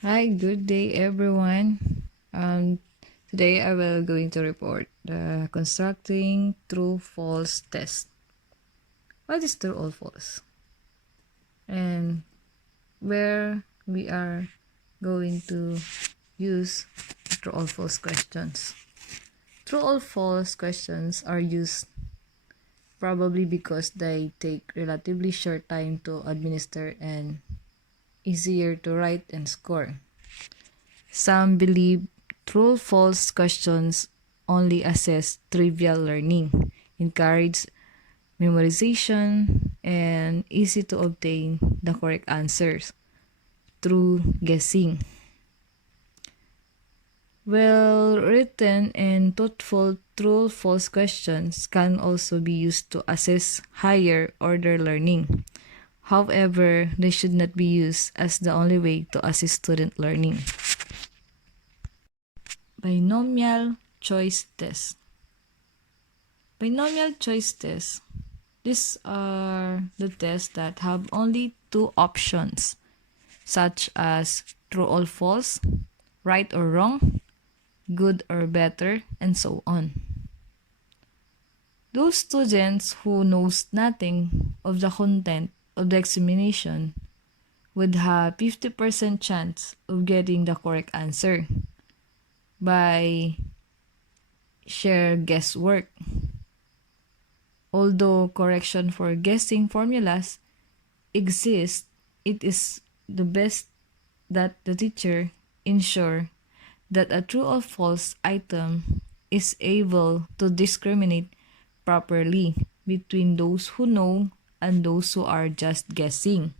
Hi, good day everyone. Today I will going to report the constructing true false test. What is true or false? And where we are going to use true or false questions. True or false questions are used probably because they take relatively short time to administer and easier to write and score. Some believe true false questions only assess trivial learning, encourage memorization, and easy to obtain the correct answers through guessing. Well written and thoughtful true false questions can also be used to assess higher order learning. However, they should not be used as the only way to assist student learning. Binomial choice test. Binomial choice tests. These are the tests that have only two options, such as true or false, right or wrong, good or better, and so on. Those students who knows nothing of the content of the examination would have 50% chance of getting the correct answer by sheer guesswork. Although correction for guessing formulas exists, it is the best that the teacher ensure that a true or false item is able to discriminate properly between those who know and those who are just guessing.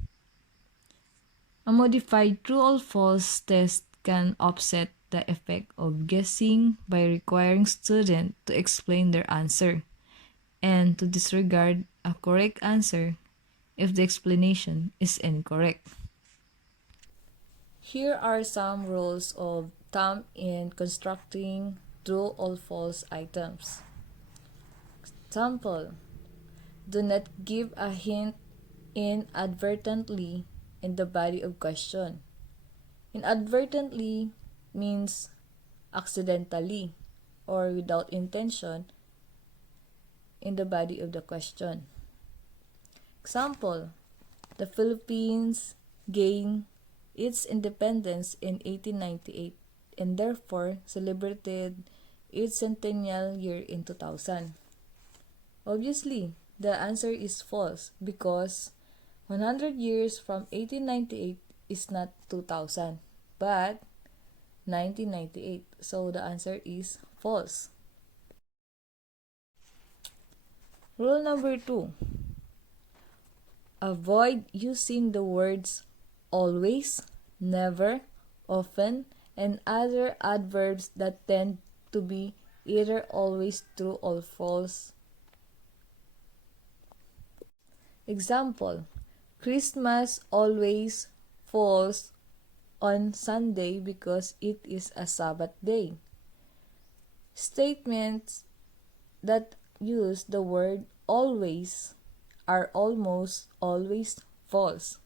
A modified true or false test can offset the effect of guessing by requiring students to explain their answer and to disregard a correct answer if the explanation is incorrect. Here are some rules of thumb in constructing true or false items. Example: do not give a hint inadvertently in the body of question. Inadvertently means accidentally or without intention in the body of the question. Example: the Philippines gained its independence in 1898 and therefore celebrated its centennial year in 2000. Obviously, the answer is false because 100 years from 1898 is not 2000 but 1998. So the answer is false. Rule number 2. Avoid using the words always, never, often, and other adverbs that tend to be either always true or false. Example: Christmas always falls on Sunday because it is a Sabbath day. Statements that use the word always are almost always false.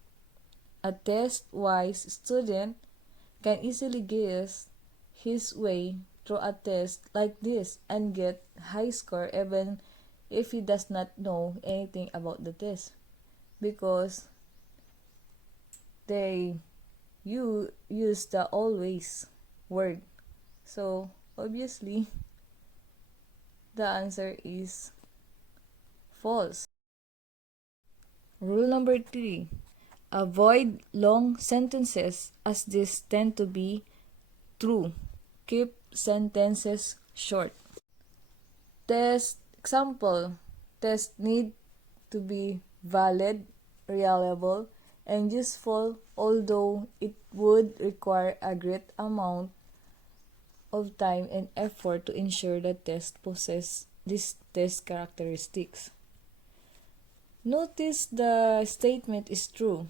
A test-wise student can easily guess his way through a test like this and get high score even if he does not know anything about the test because they use the always word. So obviously the answer is false. Rule number 3. Avoid long sentences as these tend to be true. Keep sentences short. Test example. Test need to be valid, reliable, and useful, although it would require a great amount of time and effort to ensure the test possesses these test characteristics. Notice the statement is true.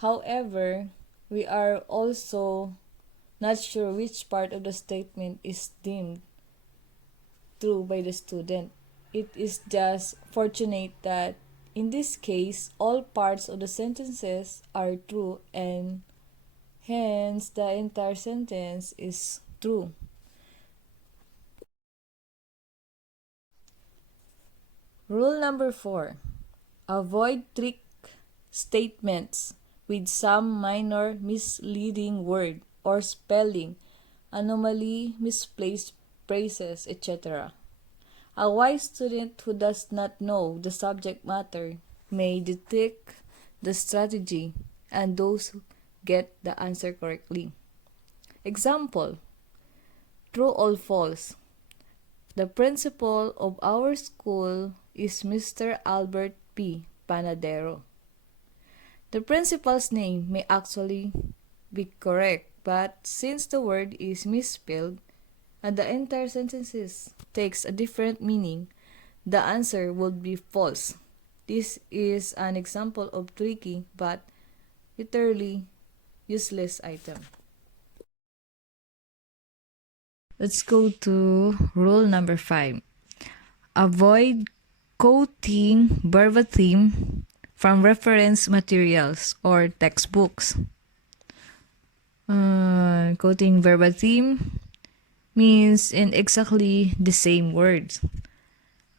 However, we are also not sure which part of the statement is deemed true by the student. It is just fortunate that in this case, all parts of the sentences are true and Hence, the entire sentence is true. Rule number 4. Avoid trick statements with some minor misleading word or spelling, anomaly, misplaced phrases, etc. A wise student who does not know the subject matter may detect the strategy and those who get the answer correctly. Example: true or false. The principal of our school is Mr. Albert P. Panadero. The principal's name may actually be correct, but since the word is misspelled and the entire sentence takes a different meaning, the answer would be false. This is an example of tricky but literally useless item. Let's go to rule number 5. Avoid quoting verbatim from reference materials or textbooks. Quoting verbatim means in exactly the same words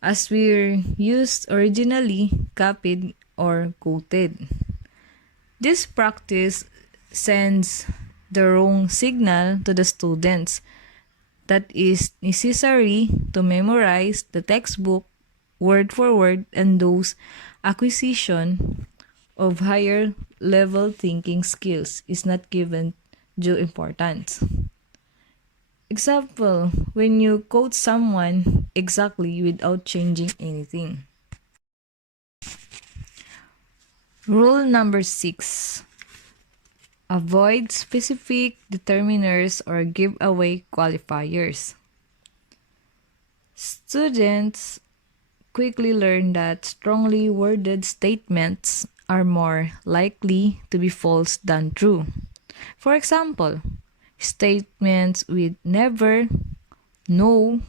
as were used originally, copied, or quoted. This practice sends the wrong signal to the students that is necessary to memorize the textbook word for word, and those acquisition of higher level thinking skills is not given due importance. Example, when you quote someone exactly without changing anything. Rule number 6. Avoid specific determiners or giveaway qualifiers. Students quickly learn that strongly worded statements are more likely to be false than true. For example, statements with never, no,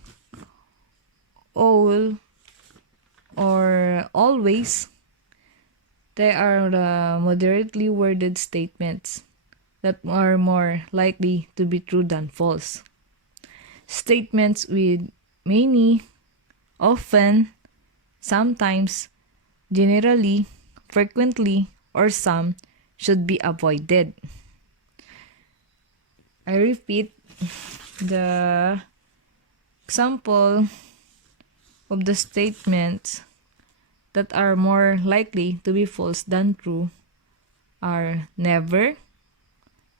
all, or always, they are the moderately worded statements that are more likely to be true than false. Statements with many, often, sometimes, generally, frequently, or some should be avoided. I repeat, the example of the statements that are more likely to be false than true are never,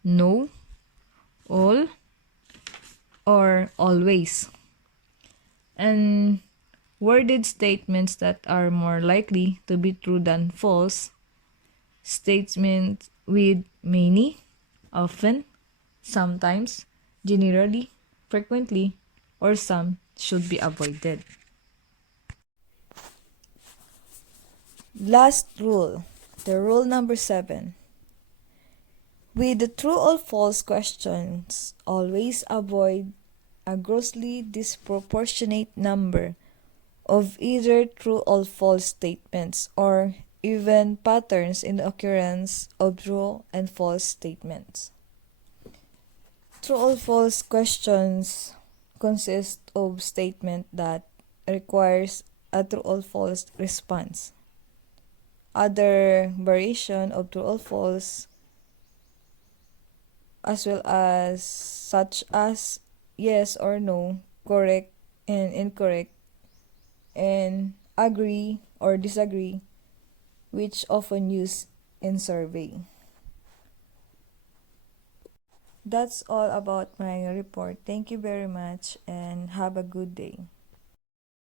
no, all, or always. And worded statements that are more likely to be true than false, statements with many, often, sometimes, generally, frequently, or some should be avoided. Last rule, the rule number 7. With the true or false questions, always avoid a grossly disproportionate number of either true or false statements, or even patterns in the occurrence of true and false statements. True or false questions consist of statement that requires a true or false response. Other variation of true or false, as well as such as yes or no, correct and incorrect, and agree or disagree, which often used in survey. That's all about my report. Thank you very much and have a good day.